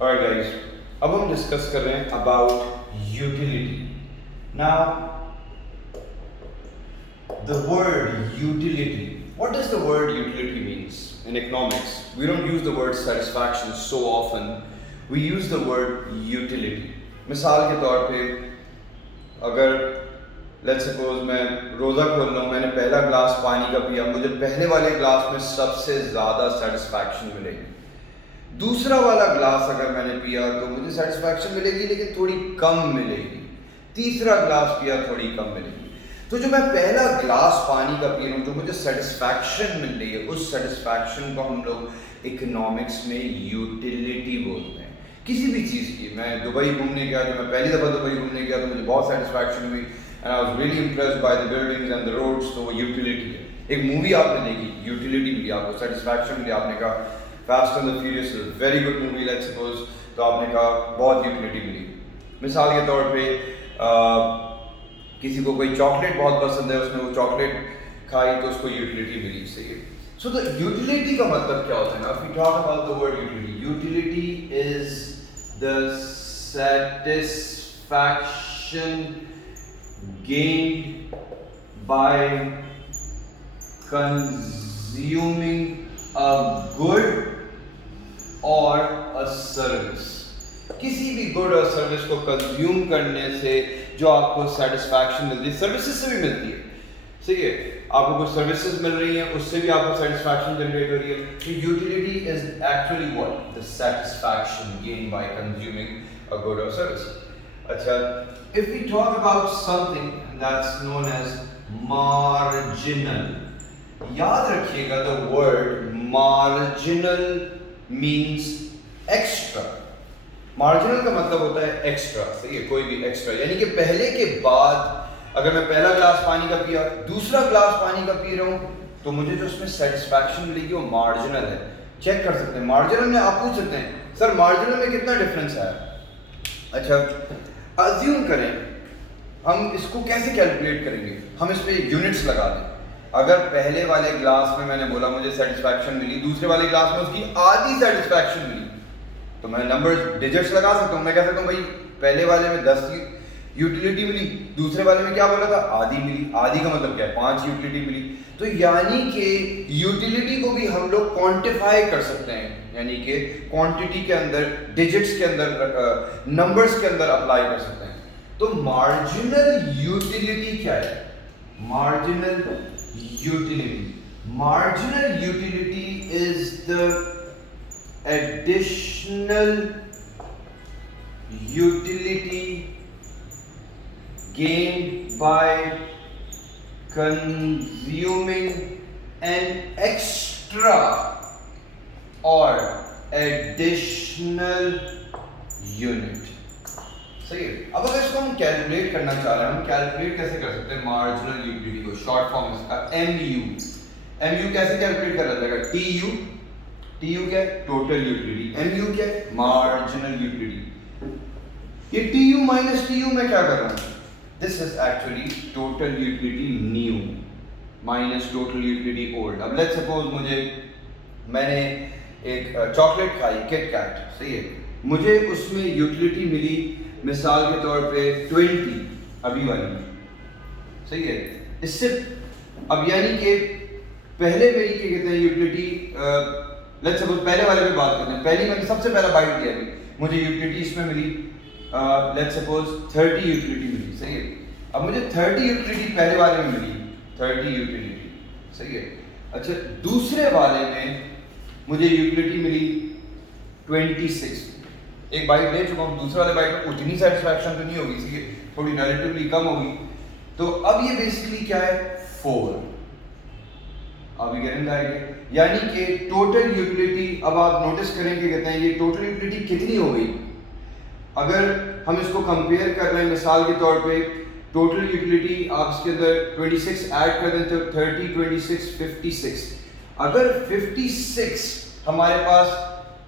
Alright guys, अब हम discuss कर रहे हैं about utility. Now the word utility. What does the word utility means in economics? We don't use the word satisfaction so often. We use the word utility. मिसाल के तौर पे अगर let's suppose मैं रोज़ा खोल रहा हूँ, मैंने पहला ग्लास पानी का पिया, मुझे पहले वाले ग्लास में सबसे ज़्यादा सेटिस्फैक्शन मिलेगी. दूसरा वाला ग्लास अगर मैंने पिया तो मुझे सेटिस्फैक्शन मिलेगी लेकिन थोड़ी कम मिलेगी. तीसरा ग्लास पिया, थोड़ी कम मिलेगी. तो जो मैं पहला ग्लास पानी का पी रहा हूँ, जो मुझे सेटिस्फैक्शन मिल रही है, उस सेटिस्फैक्शन को हम लोग इकोनॉमिक्स में यूटिलिटी बोलते हैं. किसी भी चीज़ की, मैं दुबई घूमने गया, जो मैं पहली दफ़ा दुबई घूमने गया तो मुझे बहुत सेटिस्फैक्शन हुई and I was really impressed by the buildings and the roads. तो वो यूटिलिटी है. एक मूवी आपने देखी, यूटिलिटी मिली आपको, सेटिस्फैक्शन मिली, आपने कहा fast and the furious is very good movie, let's suppose, तो आपने कहा बहुत यूटिलिटी मिली. मिसाल के तौर पे किसी को कोई चॉकलेट बहुत पसंद है, उसने वो चॉकलेट खाई तो उसको यूटिलिटी मिली. सही है. सो द यूटिलिटी का मतलब क्या होता है ना? If we talk about the word utility, utility is the satisfaction gained by consuming a good or a service. किसी भी गुड और सर्विस को कंज्यूम करने से जो आपको सेटिस्फैक्शन मिलती है, सर्विसेज से भी मिलती है. सही है. आपको कुछ सर्विसेज मिल रही हैं, उससे भी आपको सेटिस्फैक्शन जनरेट हो रही है. तो utility is actually what? The satisfaction gain by consuming a good और सर्विस. अच्छा, if we talk about something that's known as marginal. याद रखिएगा, the word marginal means extra. Marginal का मतलब होता है एक्स्ट्रा. सही है. कोई भी एक्स्ट्रा, यानी कि पहले के बाद अगर मैं पहला ग्लास पानी का पिया, दूसरा ग्लास पानी का पी रहा हूँ, तो मुझे जो उसमें सेटिस्फैक्शन मिलेगी वो मार्जिनल है. चेक कर सकते हैं मार्जिनल में. आप पूछ सकते हैं सर मार्जिनल में कितना डिफरेंस है. अच्छा, अज्यूम करें, हम इसको कैसे कैलकुलेट करेंगे? हम इस पे यूनिट्स लगा दें. अगर पहले वाले ग्लास में मैंने बोला मुझे सेटिस्फैक्शन मिली, दूसरे वाले ग्लास में उसकी आधी सेटिस्फैक्शन मिली, तो मैं नंबर्स डिजिट्स लगा सकता हूँ. मैं कह सकता हूँ भाई पहले वाले में 10 यूटिलिटी मिली, दूसरे वाले में क्या बोला था? आधी मिली. आधी का मतलब क्या है? 5 यूटिलिटी मिली. तो यानी कि यूटिलिटी को भी हम लोग क्वांटिफाई कर सकते हैं, यानी कि क्वांटिटी के अंदर, डिजिट्स के अंदर, नंबर्स के अंदर अप्लाई कर सकते हैं. तो मार्जिनल यूटिलिटी क्या है? Marginal utility is the additional utility gained by consuming an extra or additional unit. सही है. अब अगर इसको हम कैलकुलेट करना चाह रहे हैं, हम कैलकुलेट कैसे कर सकते हैं मार्जिनल यूटिलिटी को? शॉर्ट फॉर्म इसका MU कैसे कैलकुलेट कर रहा जाएगा? TU क्या है? Total utility. MU क्या है? Marginal utility. ये TU माइनस TU में क्या कर रहा हूँ? This is actually total utility new minus total utility old. अब लेट्स सपोज मैंने एक चॉकलेट खाई, किट कैट. सही है. मुझे उसमें यूटिलिटी मिली मिसाल के तौर पे 20, अभी वाली. सही है. इससे अब यानी कि पहले मेरी क्या कहते हैं यूटिलिटी, लेट्स सपोज पहले वाले पे बात करते हैं. पहली मैंने सबसे पहला बाइट लिया, मुझे यूटिलिटी इसमें मिली, लेट्स सपोज 30 यूटिलिटी मिली. सही है. अब मुझे 30 यूटिलिटी पहले वाले में मिली, 30 यूटिलिटी. सही है. अच्छा, दूसरे वाले में मुझे यूटिलिटी मिली 26. एक बाइट ले चुका हूँ, दूसरे वाले बाइट में उतनी सेटिस्फैक्शन तो नहीं होगी, इसलिए थोड़ी रिलेटिवली कम होगी. तो अब ये बेसिकली क्या है? 4. अभी गेटिंग आएगी. यानी कि टोटल यूटिलिटी, अब आप नोटिस करेंगे कहते हैं ये टोटल यूटिलिटी कितनी हो गई. अगर हम इसको कंपेयर कर रहे हैं, मिसाल के तौर पे टोटल यूटिलिटी आप इसके अंदर 26 ऐड कर दें तो 30, 26, 56. अगर 56 हमारे पास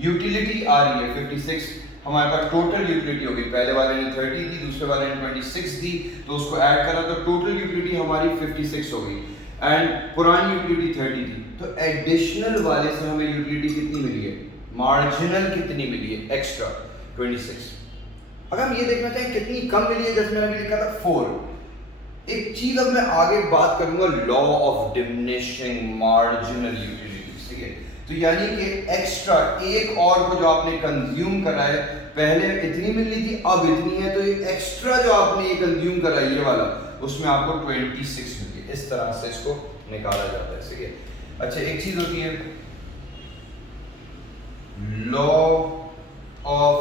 यूटिलिटी आ रही है, 56 हमारे पास टोटल यूटिलिटी होगी. पहले वाले ने 30 दी, दूसरे वाले ने 26 दी, तो उसको ऐड करा तो टोटल यूटिलिटी हमारी 56 हो गई. एंड पुरानी यूटिलिटी 30 थी, तो एडिशनल वाले से हमें यूटिलिटी कितनी मिली है? मार्जिनल कितनी मिली है, एक्स्ट्रा 26। अगर हम ये देखना चाहें कितनी कम मिली है, जैसे मैंने अभी लिखा था 4। एक चीज अब मैं आगे बात करूंगा, law of diminishing marginal utility, ठीक है। तो यानी कि एक्स्ट्रा एक और को जो आपने कंज्यूम करा है, पहले इतनी मिल रही थी अब इतनी है, तो ये एक्स्ट्रा जो आपने ये कंज्यूम करा है ये वाला, उसमें आपको 26 मिली है। इस तरह से इसको निकाला जाता है, ठीक है। अच्छा, एक चीज होती है law of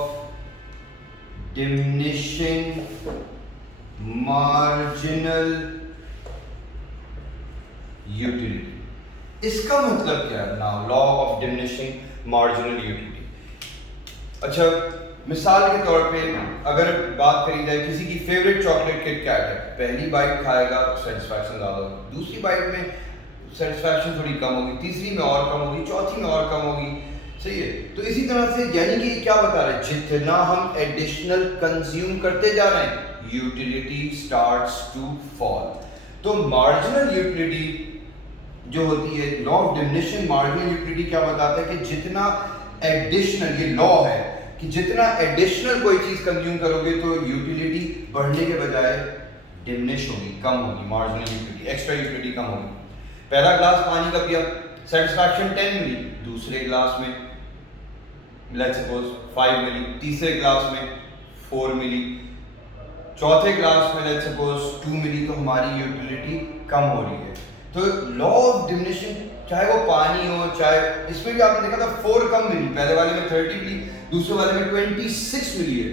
diminishing marginal utility. इसका मतलब क्या है? Now law of diminishing marginal utility. अच्छा, मिसाल के तौर पे अगर बात करी जाए, किसी की फेवरेट चॉकलेट किट कैट है, पहली बाइट खाएगा सेटिस्फैक्शन ज़्यादा होगी, दूसरी बाइट में सेटिस्फैक्शन थोड़ी कम होगी, तीसरी में और कम होगी, चौथी में और कम होगी, सही है। तो इसी तरह से यानी कि क्या बता रहे हैं, जितना हम एडिशनल कंज्यूम करते जा रहे हैं यूटिलिटी स्टार्ट्स टू फॉल। तो मार्जिनल यूटिलिटी जो होती है, law of diminishing marginal utility क्या बताता है कि जितना एडिशनल, ये लॉ है कि जितना एडिशनल कोई चीज कंज्यूम करोगे तो यूटिलिटी बढ़ने के बजाय डिमिनिश होगी, कम होगी, मार्जिनल यूटिलिटी, एक्स्ट्रा यूटिलिटी कम होगी। पहला ग्लास पानी का पिया, सेटिस्फैक्शन 10 मिली, दूसरे ग्लास में लेट्स सपोज 5 मिली, तीसरे ग्लास में 4 मिली, चौथे ग्लास में लेट्स सपोज 2 मिली, तो हमारी यूटिलिटी कम हो रही है। तो लॉ ऑफ डिमिनिशिंग, चाहे वो पानी हो, चाहे इसमें भी आपने देखा था 4 कम मिली, पहले वाले में 30 मिली, दूसरे वाले में 26 मिली है,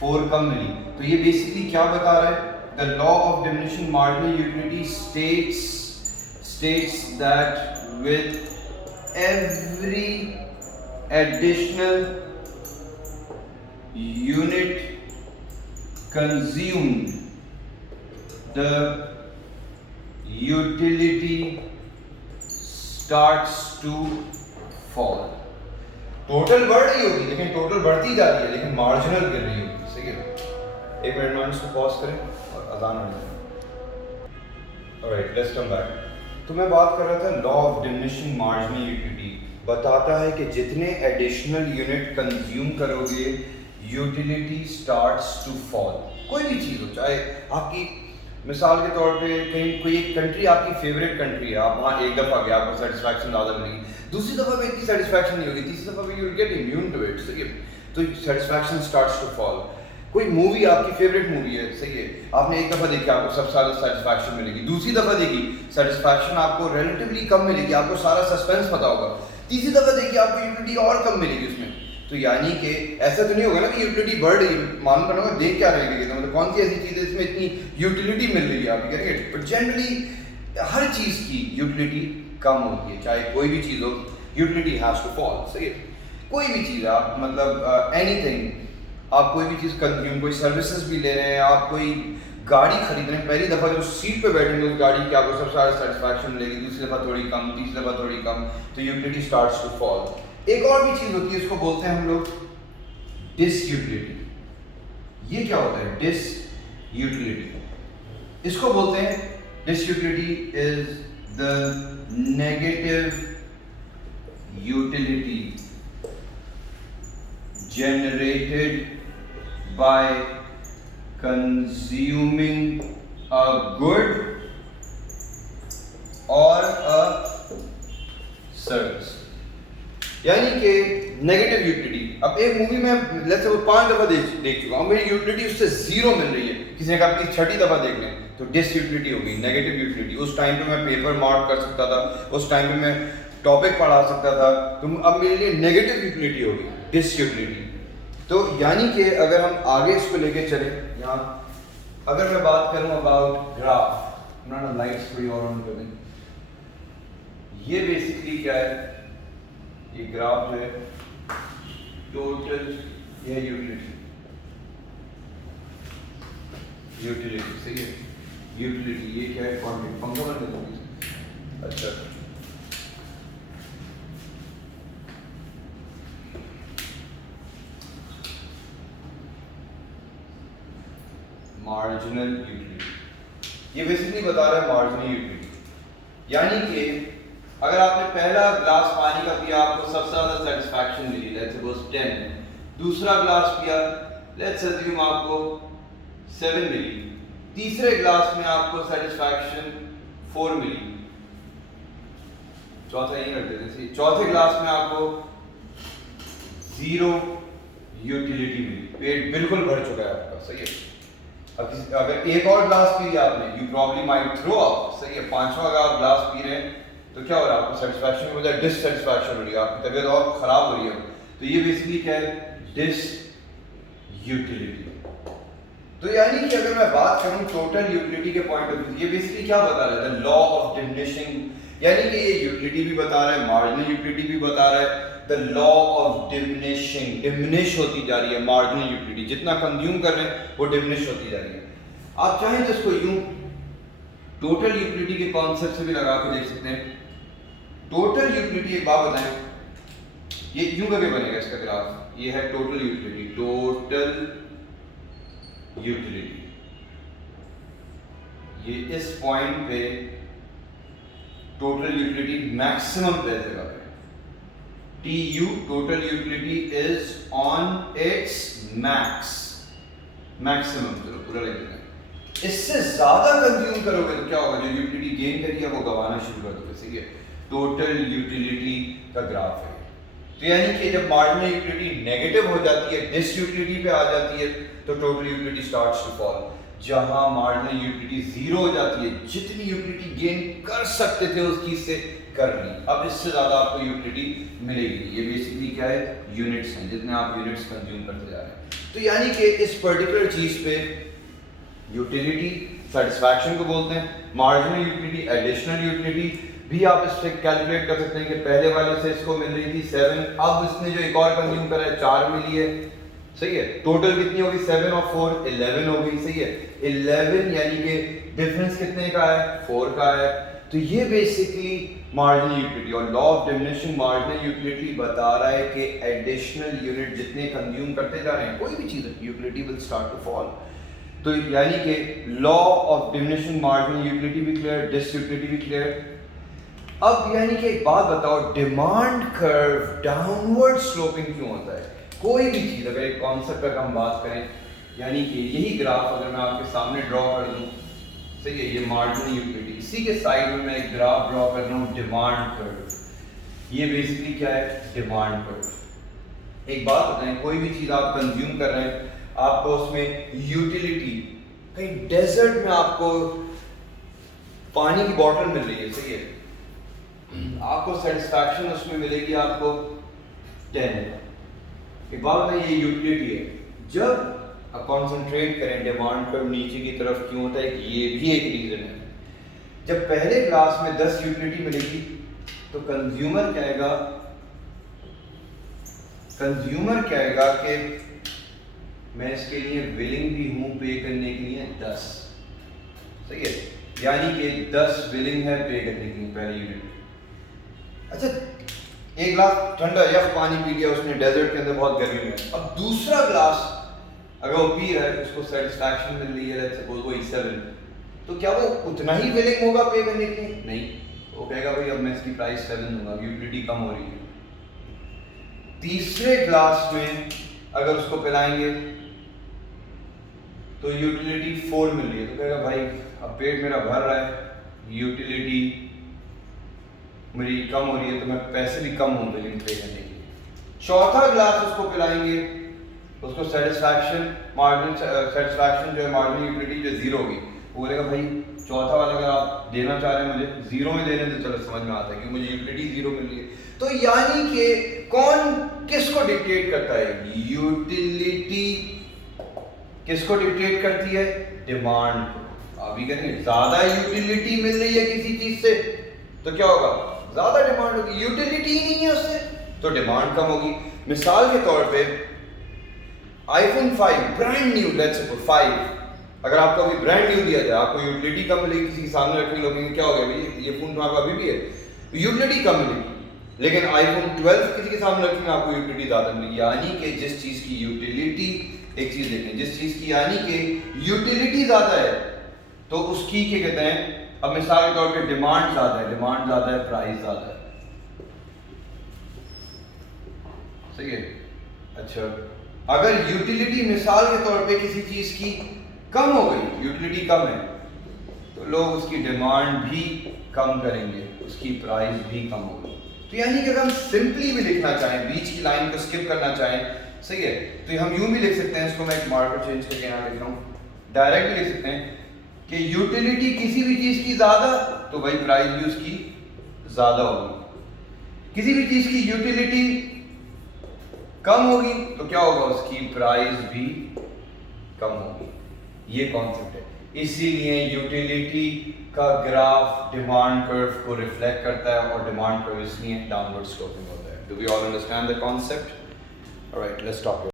4 कम मिली। तो ये बेसिकली क्या बता रहा है, the law of diminishing marginal utility states that with every additional unit consumed, the utility starts to fall। Total बढ़ रही होगी, लेकिन टोटल बढ़ती जा रही है, लेकिन मार्जिनल गिर रही होगी, सही है। एक मिनट में इसको पॉज करें और अजान हो जाए। Alright, let's come back. तो मैं बात कर रहा था law of diminishing marginal utility बताता है कि जितने एडिशनल यूनिट कंज्यूम करोगे यूटिलिटी स्टार्ट्स टू फॉल। कोई भी चीज़ हो, चाहे आपकी मिसाल के तौर पे कहीं कोई एक कंट्री आपकी फेवरेट कंट्री है, आप वहाँ एक दफ़ा गए, आपको सेटिस्फैक्शन ज़्यादा मिलेगी, दूसरी दफ़ा में इतनी सेटिस्फैक्शन नहीं होगी, तीसरी दफ़ा में you will get immune to it, सही है। तो सेटिस्फैक्शन स्टार्ट्स टू फॉल। कोई मूवी आपकी फेवरेट मूवी है, सही है, आपने एक दफ़ा देखी, आपको सबसे ज़्यादा सेटिस्फैक्शन मिलेगी, दूसरी दफ़ा देखी सेटिस्फैक्शन आपको रिलेटिवली कम मिलेगी, आपको सारा सस्पेंस पता होगा, तीसरी दफ़ा देखी आपको यूटिलिटी और कम मिलेगी उसमें। तो यानी कि ऐसा तो नहीं होगा ना कि यूटिलिटी बढ़ रही है, मालूम करना होगा देख क्या रहेगी, तो मतलब कौन सी ऐसी चीज़ है इसमें इतनी यूटिलिटी मिल रही है आपकी, करेंगे। बट जनरली हर चीज़ की यूटिलिटी कम होती है, चाहे कोई भी चीज़ हो, यूटिलिटी हैज़ टू फॉल, सही है। कोई भी चीज़ है, आप मतलब एनीथिंग, आप कोई भी चीज़ कंज्यूम, कोई सर्विसेज भी ले रहे हैं, आप कोई गाड़ी खरीद रहे हैं, पहली दफ़ा जो सीट पे बैठेंगे उस गाड़ी की आपको सबसे ज़्यादा सेटिस्फैक्शन मिलेगी, दूसरी दफ़ा थोड़ी कम, तीसरी दफ़ा थोड़ी कम, तो यूटिलिटी स्टार्ट्स टू फॉल। एक और भी चीज़ होती है, इसको बोलते हैं हम लोग डिसयूटिलिटी। ये क्या होता है डिसयूटिलिटी? इसको बोलते हैं disutility is the negative utility generated by consuming a good or a service। यानी कि नेगेटिव यूटिलिटी, अब एक मूवी में लेट्स से 5 दफ़ा देख चुका हूँ, मेरी यूटिलिटी उससे 0 मिल रही है, किसी ने कहा कि 6ठी दफ़ा देख लें, तो डिस यूटिलिटी होगी, नेगेटिव यूटिलिटी। उस टाइम पे मैं पेपर मार्क कर सकता था, उस टाइम पे मैं टॉपिक पढ़ा सकता था, तो अब मेरे लिए नेगेटिव यूटिलिटी होगी, डिस यूटिलिटी। तो यानी कि अगर हम आगे इसको लेके चले, यहाँ अगर मैं बात करूँ अबाउट ग्राफ, ना लाइट्स थोड़ी और ऑन कर दें, ये बेसिकली क्या है, ये ग्राफ जो है टोटल, ये यूटिलिटी, यूटिलिटी सही है, यूटिलिटी ये क्या है, क्वांटिटी, पंखा बंद कर दो। अच्छा, मार्जिनल यूटिलिटी, ये बेसिकली बता रहा है मार्जिनल यूटिलिटी, यानी कि अगर आपने पहला ग्लास पानी का पिया, आपको सबसे ज्यादा सेटिस्फैक्शन मिली, लेट्स सपोज 10। दूसरा ग्लास पिया, लेट्स अज्यूम आपको 7 मिली। तीसरे ग्लास में आपको सेटिस्फैक्शन 4 मिली। चौथा यही रख देते थे। चौथे ग्लास में आपको 0 यूटिलिटी मिली, पेट बिल्कुल भर चुका है आपका, सही है। अब अगर एक और ग्लास पी लिया आपने, you probably might throw up, सही है। पांचवा अगर आप ग्लास पी रहे हैं तो क्या हो रहा है, आपको सेटिस्फैक्शन की बजाय डिससेटिस्फैक्शन हो रही है, आपकी तबीयत और खराब हो रही है। तो ये बेसिकली क्या है, डिस यूटिलिटी। तो यानी कि अगर मैं बात करूं टोटल यूटिलिटी के पॉइंट ऑफ व्यू, ये बेसिकली क्या बता रहा है, द लॉ ऑफ डिमिनिशिंग, यानी कि ये यूटिलिटी भी बता रहा है, मार्जिनल यूटिलिटी भी बता रहा है। The law of diminishing, diminish होती जा रही है मार्जिनल यूटिलिटी, जितना कंज्यूम कर रहे हैं वो डिमिनिश होती जा रही है। आप चाहें तो इसको यूं टोटल यूटिलिटी के कॉन्सेप्ट से भी लगा के देख सकते हैं। टोटल यूटिलिटी, एक बात बताएं, ये यूं करके बनेगा इसका ग्राफ, ये है टोटल यूटिलिटी, टोटल यूटिलिटी, ये इस पॉइंट पे टोटल यूटिलिटी मैक्सिमम प्लेस जगह पे, TU total utility is on its maximum, चलो पूरा लिख देते हैं। इससे ज्यादा कंज्यूम करोगे तो क्या होगा, जो यूटिलिटी गेन करी है वो गंवाना शुरू कर दोगे, सही है। टोटल यूटिलिटी का ग्राफ है। तो यानी कि जब मार्जिनल यूटिलिटी नेगेटिव हो जाती है, डिस यूटिलिटी पे आ जाती है, तो total utility starts to fall. जहां मार्जिनल यूटिलिटी जीरो हो जाती है, जितनी यूटिलिटी गेन कर सकते थे उस चीज से कर ली, अब इससे ज्यादा आपको यूटिलिटी मिलेगी। ये बेसिकली क्या है, यूनिट्स हैं, जितने आप यूनिट्स कंज्यूम करते जा रहे हैं। तो यानी कि इस पर्टिकुलर चीज पे यूटिलिटी सेटिस्फैक्शन को बोलते हैं, मार्जिनल यूटिलिटी, एडिशनल यूटिलिटी भी आप इससे कैलकुलेट कर सकते हैं कि पहले वाले से इसको मिल रही थी 7, अब इसने जो एक और कंज्यूम करा है 4 मिली है, सही है। टोटल कितनी होगी, 7 और 4 11 हो गई, सही है। 11 यानी कि डिफरेंस कितने का है, 4 का है। तो ये बेसिकली मार्जिनल यूटिलिटी, और law of diminishing marginal utility बता रहा है कि एडिशनल यूनिट जितने कंज्यूम करते जा रहे हैं, कोई भी चीज़ है, utility will start to fall. तो यानी कि law of diminishing marginal utility भी क्लियर, डिस यूटिलिटी भी क्लियर। अब यानी कि एक बात बताओ, डिमांड कर्व डाउनवर्ड स्लोपिंग क्यों होता है? कोई भी चीज़, अगर एक कॉन्सेप्ट पर हम बात करें, यानी कि यही ग्राफ अगर मैं आपके सामने ड्रॉ कर दूं, सही है, ये मार्जिनल यूटिलिटी, इसी के साइड में मैं एक ग्राफ ड्रॉ कर रहा हूँ डिमांड कर्व। ये बेसिकली क्या है, डिमांड कर्व। एक बात बताएं, कोई भी चीज़ आप कंज्यूम कर रहे हैं, आपको उसमें यूटिलिटी, कहीं डेजर्ट में आपको पानी की बोतल मिल रही है, सही है, आपको सेटिस्फैक्शन उसमें मिलेगी आपको 10। एक बात है, ये यूटिलिटी है। जब कॉन्सेंट्रेट करें डिमांड पर नीचे की तरफ क्यों होता है, ये भी एक रीजन है। जब पहले क्लास में 10 यूटिलिटी मिलेगी तो कंज्यूमर कहेगा कि मैं इसके लिए विलिंग भी हूं पे करने के लिए 10, सही है, यानी कि 10 विलिंग है पे करने के लिए पहले यूनिट। अच्छा, एक ग्लास ठंडा यख पानी पी लिया उसने डेजर्ट के अंदर, बहुत गर्मी में, अब दूसरा ग्लास अगर वो पी रहा है, उसको सेटिस्फैक्शन मिल रही है, लेट्स सपोज वो 7, तो क्या वो उतना ही विलिंग होगा पे करने के लिए? नहीं, वो कहेगा भाई अब मैं इसकी प्राइस 7 दूंगा, यूटिलिटी कम हो रही है। तीसरे ग्लास में अगर उसको पिलाएंगे तो यूटिलिटी 4 मिल रही है, तो कहेगा भाई अब पेट मेरा भर रहा है, यूटिलिटी मेरी कम हो रही है, तो मैं पैसे भी कम होंगे लिंक पे करने के लिए। चौथा ग्लास उसको पिलाएंगे, उसको सेटिस्फैक्शन जो है मार्जिनल यूटिलिटी जो 0 होगी, वो बोलेगा भाई चौथा वाला अगर आप देना चाह रहे हैं मुझे 0 में देने तो चलो समझ में आता है कि मुझे यूटिलिटी 0 मिल रही है। तो यानी कि कौन किसको डिक्टेट करता है, यूटिलिटी किसको डिक्टेट करती है, डिमांड को। अभी करेंगे, ज्यादा यूटिलिटी मिल रही है किसी चीज से तो क्या होगा, ज्यादा डिमांड होगी, यूटिलिटी ही नहीं है उससे तो डिमांड कम होगी। मिसाल के तौर पे iPhone 5 brand new, let's suppose 5, अगर आपको अभी ब्रांड न्यू दिया जाए, आपको यूटिलिटी कम मिलेगी, किसी के सामने रखने लोगे क्या हो गया भाई ये फोन तुम्हारे पास अभी भी है, यूटिलिटी कम मिलेगी। लेकिन आईफोन 12 किसी के सामने रखेंगे आपको यूटिलिटी ज्यादा मिलेगी। यानी कि जिस चीज की यूटिलिटी, एक चीज देखें, जिस चीज की यानी कि यूटिलिटी ज्यादा है तो उसकी क्या कहते हैं, अब मिसाल के तौर पे डिमांड ज़्यादा है, प्राइस ज़्यादा है, सही है। अच्छा, अगर यूटिलिटी मिसाल के तौर पे किसी चीज़ की कम हो गई, यूटिलिटी कम है, तो लोग उसकी डिमांड भी कम करेंगे, उसकी प्राइस भी कम होगी। तो यानी कि अगर हम सिंपली भी लिखना चाहें, बीच की लाइन को स्किप करना चाहें, सही है, तो हम यूं भी लिख सकते हैं, इसको मैं एक मार्कर चेंज करके यहाँ लिख रहा हूँ, डायरेक्ट भी लिख सकते हैं कि यूटिलिटी किसी भी चीज़ की ज़्यादा तो भाई प्राइस भी उसकी ज़्यादा होगी, किसी भी चीज़ की यूटिलिटी कम होगी तो क्या होगा, उसकी प्राइस भी कम होगी। ये कॉन्सेप्ट है, इसीलिए यूटिलिटी का ग्राफ डिमांड कर्व को रिफ्लेक्ट करता है और डिमांड कर्व इसलिए डाउनवर्ड स्लोपिंग होता है। Do we all understand the concept? Alright, let's talk.